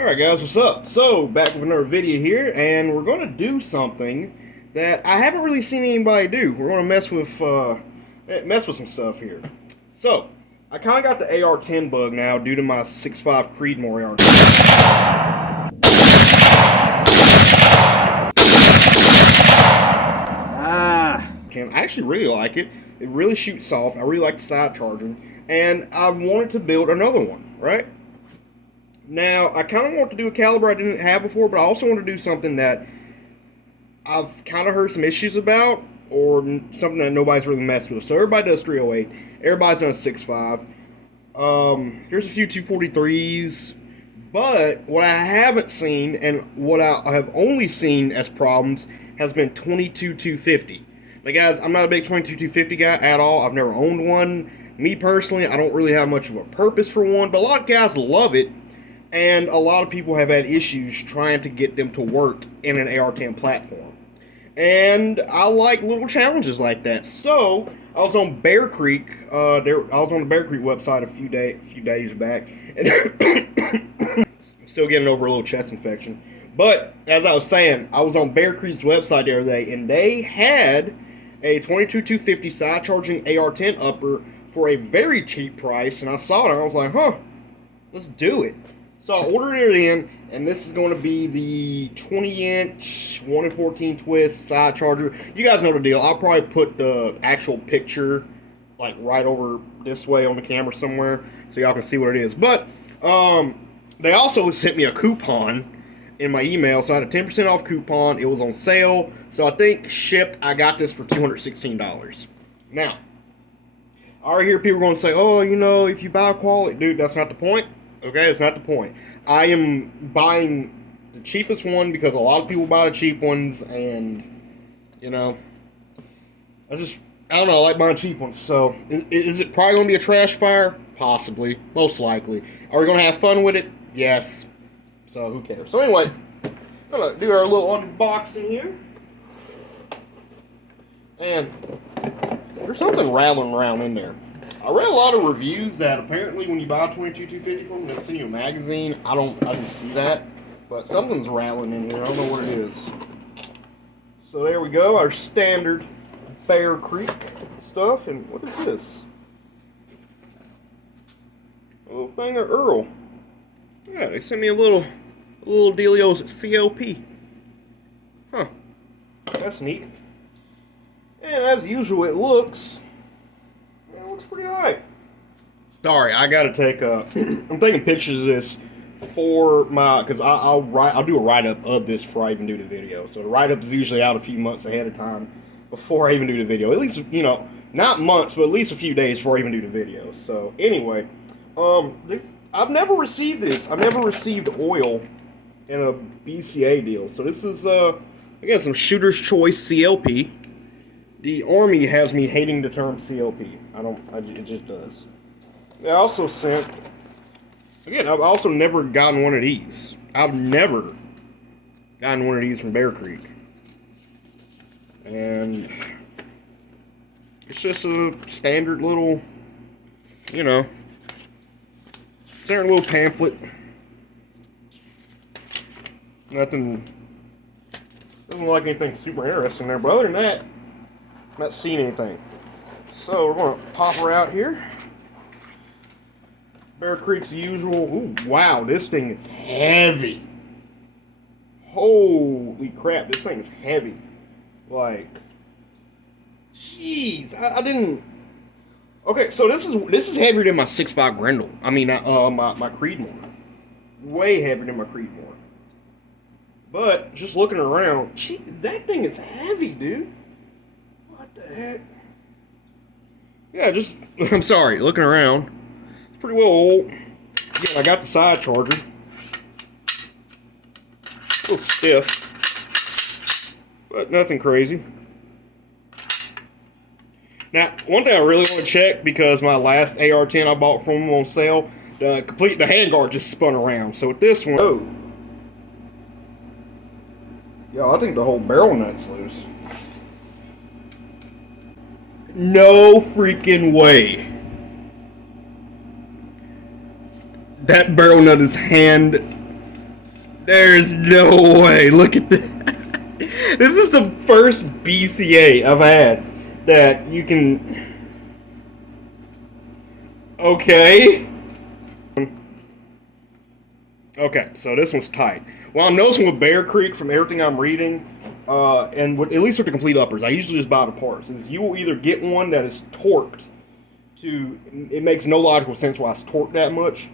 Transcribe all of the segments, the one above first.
Alright guys, what's up? So, back with another video here, and we're going to do something that I haven't really seen anybody do. We're going to mess with some stuff here. So, I kind of got the AR10 bug now due to my 6.5 Creedmoor AR. I actually really like it. It really shoots soft. I really like the side charging, and I wanted to build another one, right? Now, I kind of want to do a caliber I didn't have before, but I also want to do something that I've kind of heard some issues about, or something that nobody's really messed with. So everybody does 308. Everybody's done a 6.5. Here's a few 243s. But what I haven't seen, and what I have only seen as problems, has been 22-250. Now guys, I'm not a big 22-250 guy at all. I've never owned one. Me personally, I don't really have much of a purpose for one, but a lot of guys love it. And a lot of people have had issues trying to get them to work in an AR10 platform. And I like little challenges like that. So, I was on Bear Creek. I was on the Bear Creek website a few days back. And I'm still getting over a little chest infection. But, as I was saying, I was on Bear Creek's website the other day. And they had a 22-250 side charging AR10 upper for a very cheap price. And I saw it and I was like, huh, let's do it. So I ordered it in, and this is going to be the 20-inch 1-in-14 twist side charger. You guys know the deal. I'll probably put the actual picture like right over this way on the camera somewhere so y'all can see what it is. But they also sent me a coupon in my email, so I had a 10% off coupon. It was on sale, so I think shipped, I got this for $216. Now, I already hear people going to say, oh, you know, if you buy quality, dude, that's not the point. Okay, that's not the point. I am buying the cheapest one because a lot of people buy the cheap ones, and, you know, I don't know, I like buying cheap ones. So, is it probably going to be a trash fire? Possibly. Most likely. Are we going to have fun with it? Yes. So, who cares? So, anyway, I'm going to do our little unboxing here. And there's something rattling around in there. I read a lot of reviews that apparently when you buy a 22-250 from them, they send you a magazine. I didn't see that, but something's rattling in here. I don't know what it is. So there we go, our standard Bear Creek stuff. And what is this? A little thing of Earl. Yeah, they sent me a little dealio's CLP. Huh. That's neat. And as usual, it looks pretty alright. Sorry, I gotta take I'm taking pictures of this for my, because I'll do a write-up of this before I even do the video. So the write-up is usually out a few months ahead of time before I even do the video. At least, you know, not months, but at least a few days before I even do the video. So anyway, I've never received this. I've never received oil in a BCA deal. So this is again some Shooter's Choice CLP. The Army has me hating the term CLP. It just does. They also sent, again, I've also never gotten one of these. I've never gotten one of these from Bear Creek. And it's just a standard little, you know, standard little pamphlet. Nothing, doesn't look like anything super interesting there, but other than that, not seeing anything. So we're going to pop her out here. Bear Creek's usual. Ooh, wow, this thing is heavy. Holy crap, this thing is heavy. Like, jeez, I didn't. Okay, so this is heavier than my 6.5 Grendel. I mean, my Creedmoor. Way heavier than my Creedmoor. But just looking around, gee, that thing is heavy, dude. What the heck? Yeah, just, I'm sorry, looking around, it's pretty well old. Again, I got the side charger. A little stiff, but nothing crazy. Now, one thing I really want to check, because my last AR10 I bought from them on sale, the handguard just spun around. So with this one, oh. Yeah, I think the whole barrel nut's loose. No freaking way. That barrel nut is hand There's no way. Look at this. This is the first BCA I've had that you can. Okay. Okay, so this one's tight. Well, I'm noticing with Bear Creek, from everything I'm reading, and with, at least with the complete uppers, I usually just buy the parts. Is you will either get one that is torqued to, it makes no logical sense why it's torqued that much,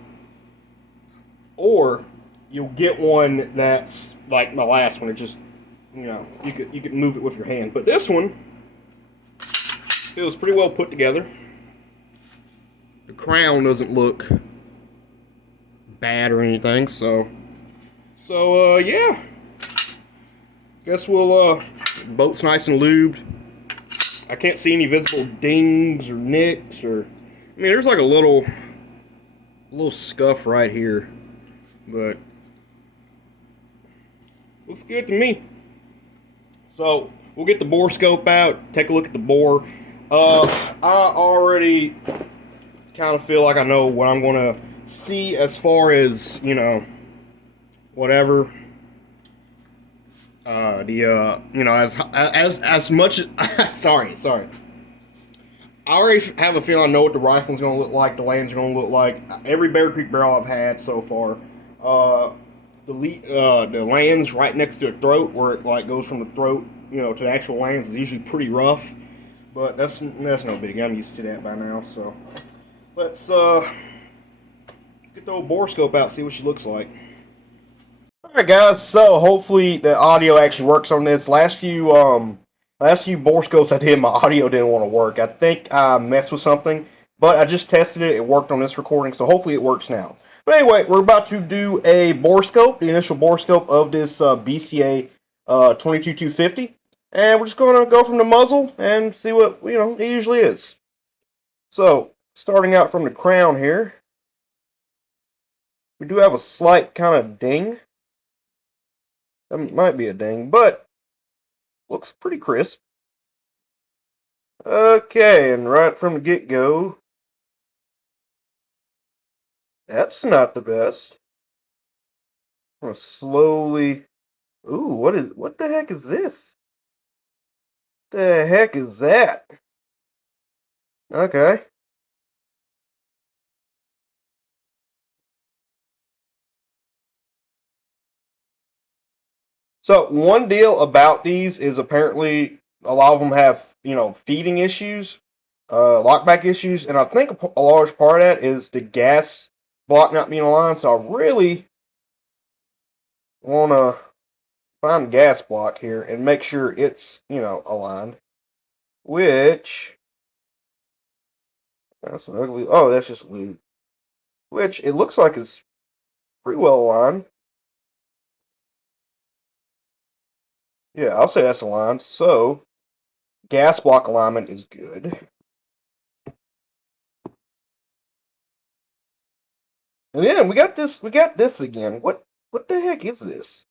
or you'll get one that's like my last one. It just, you could move it with your hand. But this one, it was pretty well put together. The crown doesn't look bad or anything, so yeah. Guess we'll boat's nice and lubed. I can't see any visible dings or nicks or, I mean, there's like a little scuff right here, but looks good to me. So we'll get the bore scope out, take a look at the bore. I already kind of feel like I know what I'm going to see as far as, whatever. As much as sorry. I already have a feeling I know what the rifling's going to look like, the land's going to look like. Every Bear Creek barrel I've had so far, the lands right next to the throat, where it like goes from the throat, to the actual lands, is usually pretty rough. But that's no big. I'm used to that by now. So let's get the old bore scope out, see what she looks like. Alright guys, so hopefully the audio actually works on this. Last few bore scopes I did, my audio didn't want to work. I think I messed with something, but I just tested it. It worked on this recording, so hopefully it works now. But anyway, we're about to do a bore scope, the initial bore scope of this BCA 22250, and we're just going to go from the muzzle and see what it usually is. So starting out from the crown here, we do have a slight kind of ding. That might be a ding, but looks pretty crisp. Okay, and right from the get-go, that's not the best. I'm gonna slowly. Ooh, what the heck is this? The heck is that? Okay. So one deal about these is apparently a lot of them have, feeding issues, lockback issues, and I think a large part of that is the gas block not being aligned. So I really want to find the gas block here and make sure it's, aligned. Which, that's an ugly, oh, that's just lube. Which it looks like it's pretty well aligned. Yeah, I'll say that's aligned. So, gas block alignment is good. And then we got this again. What the heck is this?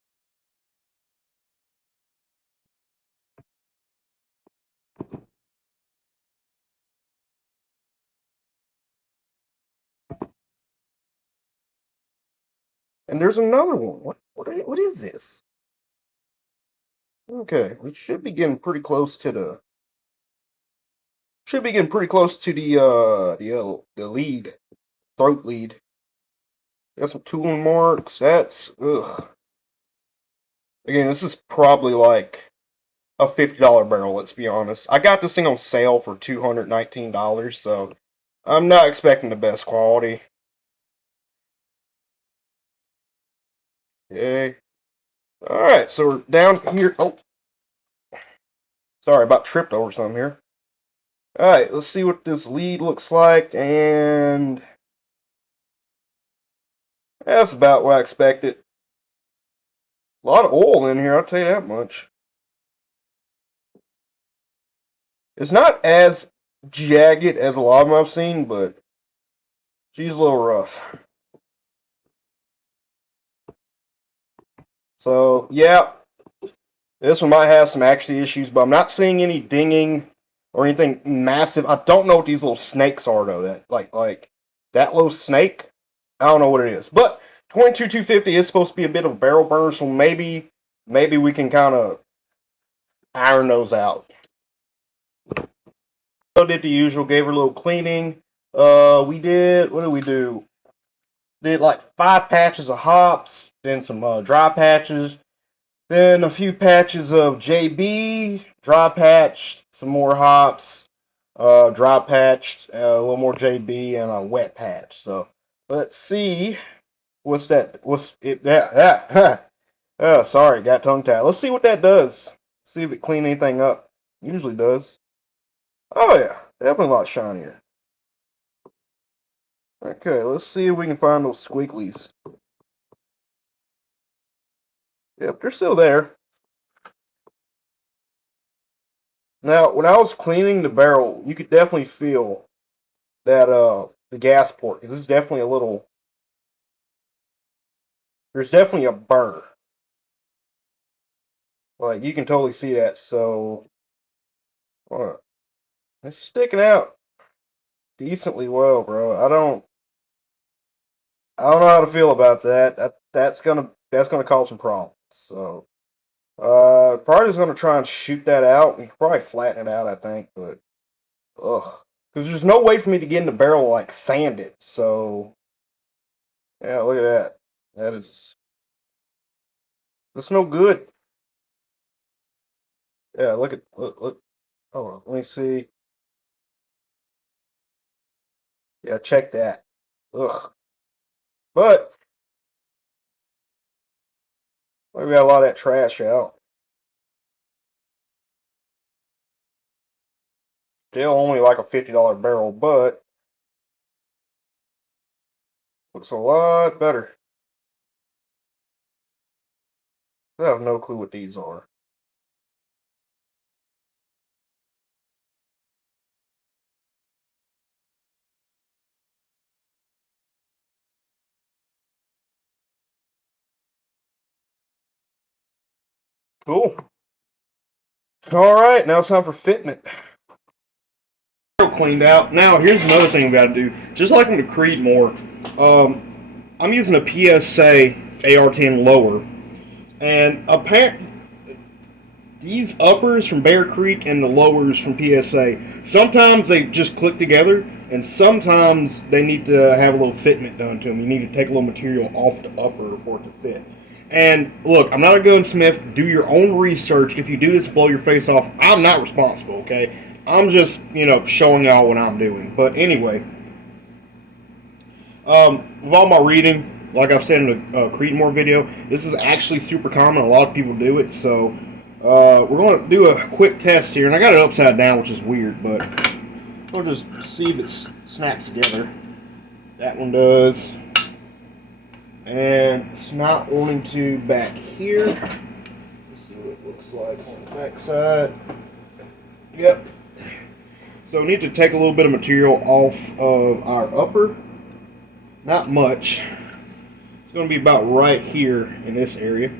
And there's another one. What is this? Okay, we should be getting pretty close to the the lead, throat lead. Got some tooling marks. That's ugh. Again, this is probably like a $50 barrel, let's be honest. I got this thing on sale for $219, so I'm not expecting the best quality. Okay. Alright, so we're down here. Oh, sorry, about tripped over something here. Alright, let's see what this lead looks like, and that's about what I expected. A lot of oil in here, I'll tell you that much. It's not as jagged as a lot of them I've seen, but she's a little rough. So, yeah, this one might have some accuracy issues, but I'm not seeing any dinging or anything massive. I don't know what these little snakes are though. That like that little snake. I don't know what it is. But 22 250 is supposed to be a bit of a barrel burner, so maybe we can kind of iron those out. So did the usual, gave her a little cleaning. We did, what did we do? Did like 5 patches of hops, then some dry patches, then a few patches of JB, dry patched, some more hops, dry patched, a little more JB, and a wet patch. So let's see what's that. What's it? That. Oh, sorry, got tongue tied. Let's see what that does. See if it clean anything up. Usually does. Oh yeah, definitely a lot shinier. Okay, let's see if we can find those squigglies. Yep, they're still there. Now, when I was cleaning the barrel, you could definitely feel that the gas port, because this is definitely a little. There's definitely a burn. Like you can totally see that. So, it's sticking out decently well, bro. I don't know how to feel about that. That's gonna cause some problems. So, probably just gonna try and shoot that out. We could probably flatten it out, I think, but ugh, because there's no way for me to get in the barrel like sand it. So, yeah, look at that. That's no good. Yeah, look. Hold on, let me see. Yeah, check that. Ugh. But we got a lot of that trash out. Still only like a $50 barrel, but looks a lot better. I have no clue what these are. Cool. All right, now it's time for fitment. Cleaned out. Now here's another thing we got to do. Just like on the Creedmoor, I'm using a PSA AR10 lower, and apparently these uppers from Bear Creek and the lowers from PSA, sometimes they just click together, and sometimes they need to have a little fitment done to them. You need to take a little material off the upper for it to fit. And look, I'm not a gunsmith. Do your own research. If you do this, blow your face off. I'm not responsible, okay? I'm just, showing y'all what I'm doing. But anyway, with all my reading, like I've said in the Creedmoor video, this is actually super common. A lot of people do it. So we're going to do a quick test here. And I got it upside down, which is weird. But we'll just see if it snaps together. That one does. And it's not wanting to back here. Let's see what it looks like on the back side. Yep. So we need to take a little bit of material off of our upper. Not much. It's going to be about right here in this area.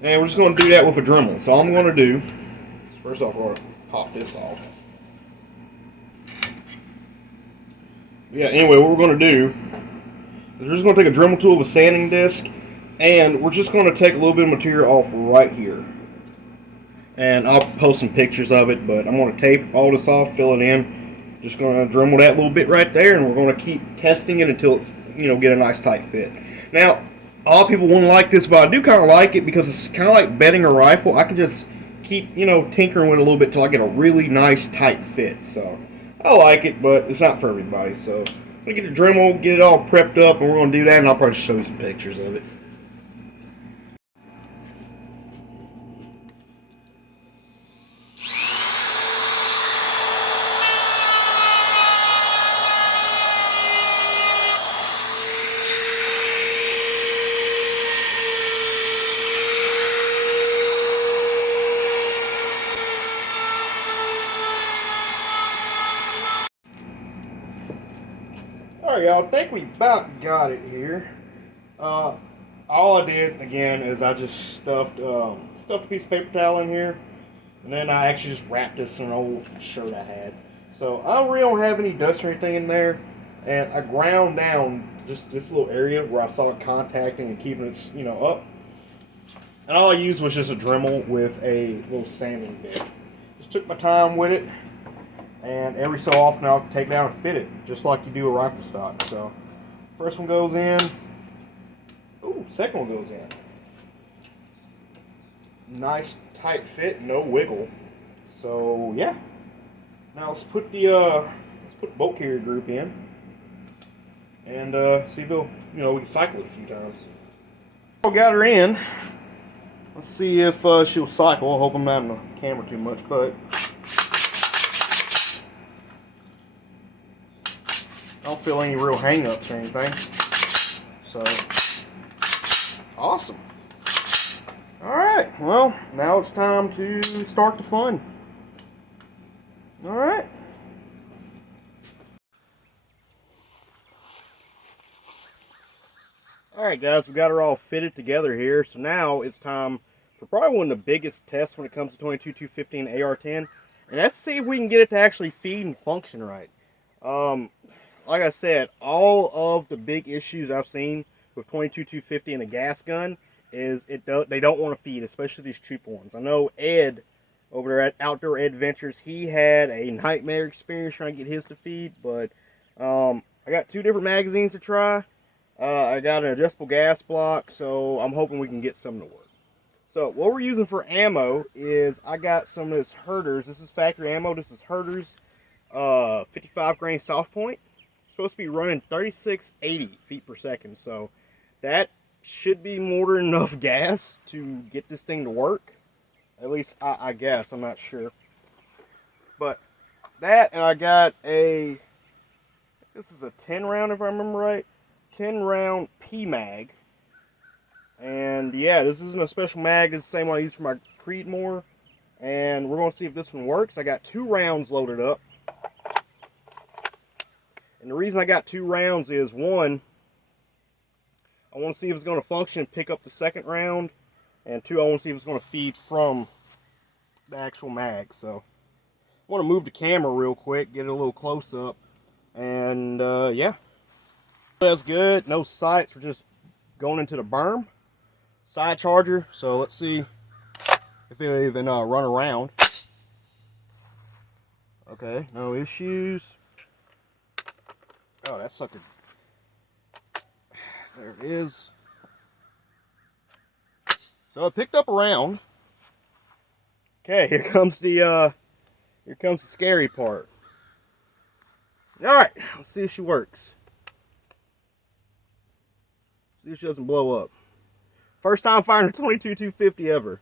And we're just going to do that with a Dremel. So all I'm going to do is first off, we're going to pop this off. Yeah, anyway, what we're going to do is we're just going to take a Dremel tool with a sanding disc, and we're just going to take a little bit of material off right here. And I'll post some pictures of it, but I'm going to tape all this off, fill it in. Just going to Dremel that little bit right there, and we're going to keep testing it until it, get a nice tight fit. Now, a lot of people won't like this, but I do kind of like it because it's kind of like bedding a rifle. I can just keep, tinkering with it a little bit till I get a really nice tight fit. So I like it, but it's not for everybody. So I'm going to get the Dremel, get it all prepped up, and we're going to do that, and I'll probably show you some pictures of it. Alright, y'all, I think we about got it here. All I did, again, is I just stuffed a piece of paper towel in here, and then I actually just wrapped this in an old shirt I had. So I really don't have any dust or anything in there, and I ground down just this little area where I saw it contacting and keeping it, up. And all I used was just a Dremel with a little sanding bit. Just took my time with it, and every so often I'll take it down and fit it, just like you do a rifle stock. So, first one goes in. Ooh, second one goes in. Nice tight fit, no wiggle. So yeah. Now let's put the bolt carrier group in, and see if we can cycle it a few times. I got her in. Let's see if she'll cycle. I hope I'm not in the camera too much, but I don't feel any real hang-ups or anything. So awesome. Alright, well, now it's time to start the fun. Alright. Alright guys, we got her all fitted together here. So now it's time for probably one of the biggest tests when it comes to 22-250 and AR10. And that's to see if we can get it to actually feed and function right. Like I said, all of the big issues I've seen with 22-250 and a gas gun is they don't want to feed, especially these cheaper ones. I know Ed over there at Outdoor Adventures, he had a nightmare experience trying to get his to feed, but I got two different magazines to try. I got an adjustable gas block, so I'm hoping we can get some to work. So what we're using for ammo is I got some of this Herder's. This is factory ammo. This is Herder's 55 grain soft point. It's supposed to be running 3680 feet per second, so that should be more than enough gas to get this thing to work. At least I guess, I'm not sure. But that, and I got this is a 10 round if I remember right, 10 round P-Mag. And yeah, this isn't a special mag, it's the same one I use for my Creedmoor. And we're going to see if this one works. I got 2 rounds loaded up. And the reason I got 2 rounds is, one, I want to see if it's going to function and pick up the second round. And 2, I want to see if it's going to feed from the actual mag. So, I want to move the camera real quick, get it a little close up. And, yeah. That's good. No sights. We're just going into the berm. Side charger. So, let's see if it'll even run around. Okay, no issues. Oh, that sucker. There it is. So it picked up a round. Okay, here comes the scary part. Alright, let's see if she works. See if she doesn't blow up. First time firing a 22-250 ever.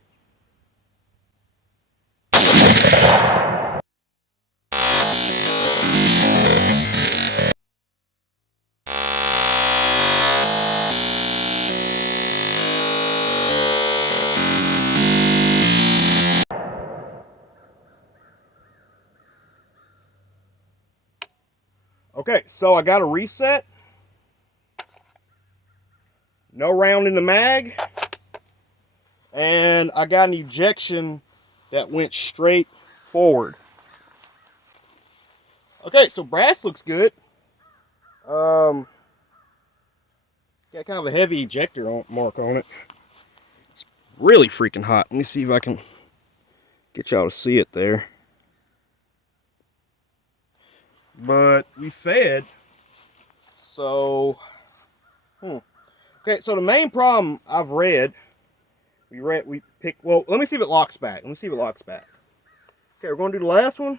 Okay, so I got a reset. No round in the mag. And I got an ejection that went straight forward. Okay, so brass looks good. Got kind of a heavy ejector mark on it. It's really freaking hot. Let me see if I can get y'all to see it there. But we fed, so okay, so the main problem I've read, we picked, well, let me see if it locks back. Let me see if it locks back. Okay, we're going to do the last one.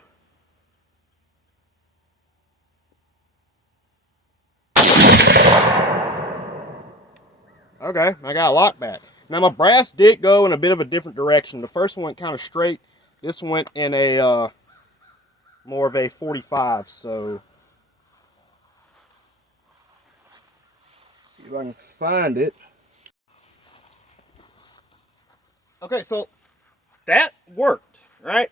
Okay, I got a lock back. Now my brass did go in a bit of a different direction. The first one went kind of straight. This went in a more of a 45, so see if I can find it. Okay, so that worked, right?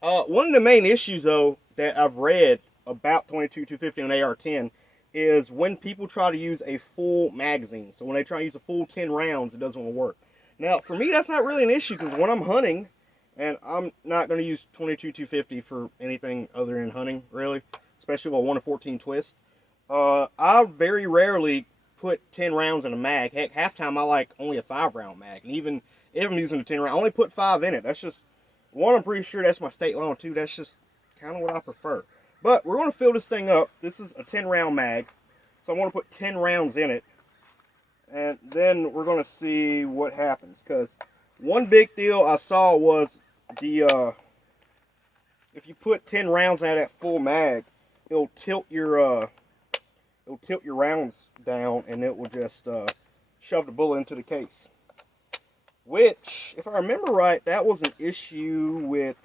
One of the main issues, though, that I've read about 22-250 and AR10 is when people try to use a full magazine. So when they try to use a full 10 rounds, it doesn't want to work. Now, for me, that's not really an issue because when I'm hunting, and I'm not going to use 22-250 for anything other than hunting, really, especially with a 1-14 twist. I very rarely put 10 rounds in a mag. Heck, half time I like only a 5-round mag. And even if I'm using a 10 round, I only put 5 in it. That's just, one, I'm pretty sure that's my state law, and 2, that's just kind of what I prefer. But we're going to fill this thing up. This is a 10 round mag. So I'm going to put 10 rounds in it. And then we're going to see what happens. Because one big deal I saw was the, if you put 10 rounds out at full mag, it'll tilt your rounds down, and it will just shove the bullet into the case. Which, if I remember right, that was an issue with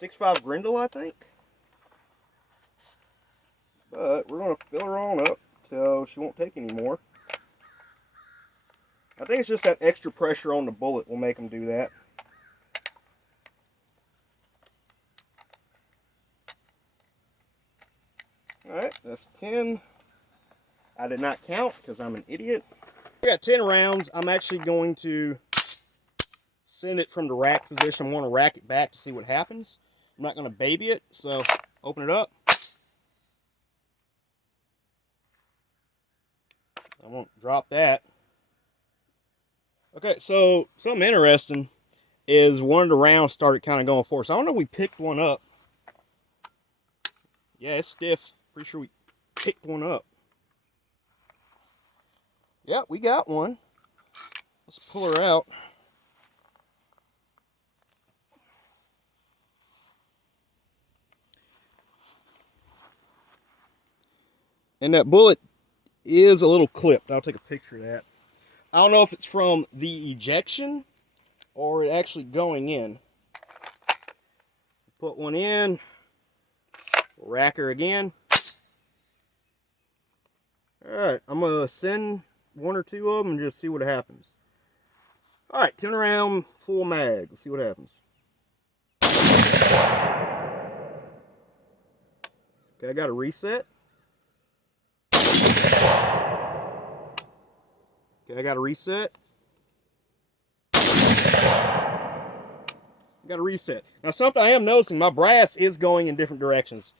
6.5 Grendel, I think. But we're going to fill her on up till she won't take any more. I think it's just that extra pressure on the bullet will make them do that. Alright, that's 10. I did not count because I'm an idiot. I got 10 rounds. I'm actually going to send it from the rack position. I want to rack it back to see what happens. I'm not going to baby it, so open it up. I won't drop that. Okay, so something interesting is one of the rounds started kind of going forward. So I don't know if we picked one up. Yeah, it's stiff. Pretty sure we picked one up. Yeah, we got one. Let's pull her out. And that bullet is a little clipped. I'll take a picture of that. I don't know if it's from the ejection or it actually going in. Put one in. Rack her again. Alright, I'm going to send one or two of them and just see what happens. Alright, 10 round full mag. Let's see what happens. Okay, I got a reset. Okay, I got a reset. Got a reset. Now, something I am noticing, my brass is going in different directions.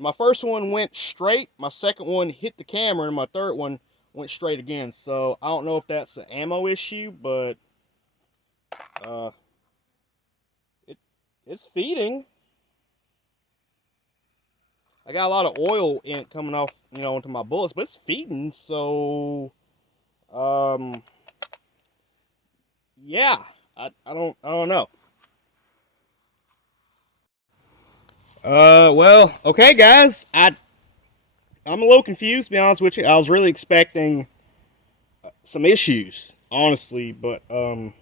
My first one went straight, my second one hit the camera, and my third one went straight again. So, I don't know if that's an ammo issue, but it's feeding. I got a lot of oil in it coming off, into my bullets, but it's feeding, so yeah. I don't know. Well, okay, guys. I'm a little confused, to be honest with you. I was really expecting some issues, honestly, but I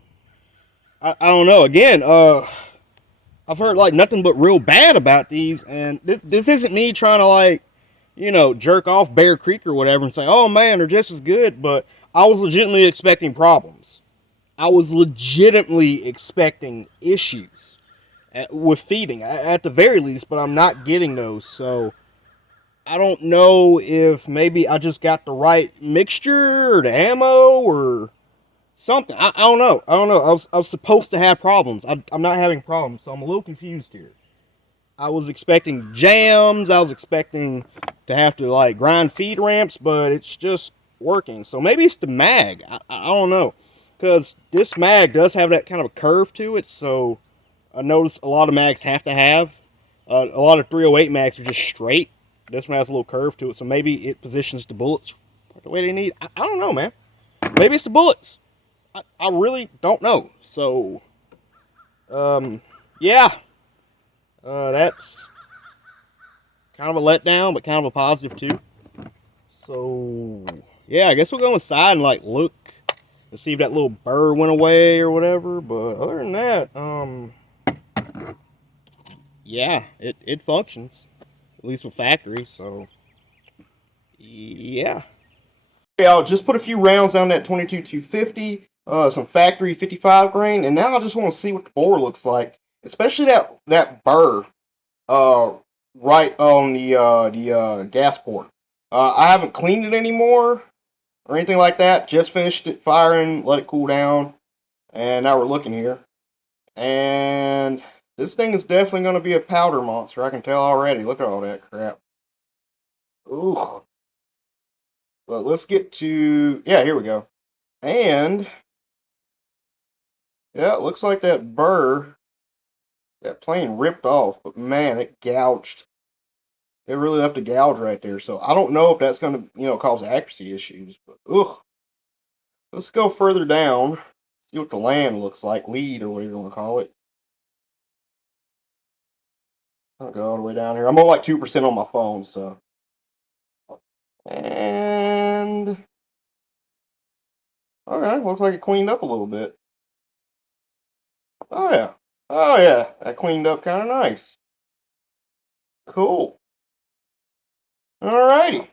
don't know. Again, I've heard like nothing but real bad about these, and this isn't me trying to like, jerk off Bear Creek or whatever and say, oh man, they're just as good. But I was legitimately expecting problems. I was legitimately expecting issues with feeding, at the very least, but I'm not getting those. So I don't know if maybe I just got the right mixture or the ammo or something. I don't know. I was supposed to have problems. I'm not having problems, so I'm a little confused here. I was expecting jams. I was expecting to have to like grind feed ramps, but it's just working. So maybe it's the mag. I don't know, because this mag does have that kind of a curve to it. So I noticed a lot of mags have to have. A lot of 308 mags are just straight. This one has a little curve to it, so maybe it positions the bullets the way they need. I don't know, man. Maybe it's the bullets. I really don't know. So, yeah, that's kind of a letdown, but kind of a positive too. So, yeah, I guess we'll go inside and like look and see if that little burr went away or whatever. But other than that, yeah, it functions, at least with factory. So, yeah. Okay, I'll just put a few rounds on that 22-250, some factory 55 grain, and now I just want to see what the bore looks like, especially that burr uh, right on the gas port. I haven't cleaned it anymore or anything like that. Just finished it firing, let it cool down, and now we're looking here. And this thing is definitely going to be a powder monster. I can tell already. Look at all that crap. Ooh. But let's get to, yeah, here we go. And yeah, it looks like that burr, that plane ripped off, but man, it gouged. It really left a gouge right there. So I don't know if that's going to, cause accuracy issues. But ugh, let's go further down, see what the land looks like, lead or whatever you want to call it. I'll go all the way down here. I'm on like 2% on my phone, so. And okay, looks like it cleaned up a little bit. Oh yeah, oh yeah, that cleaned up kind of nice. Cool. Alrighty.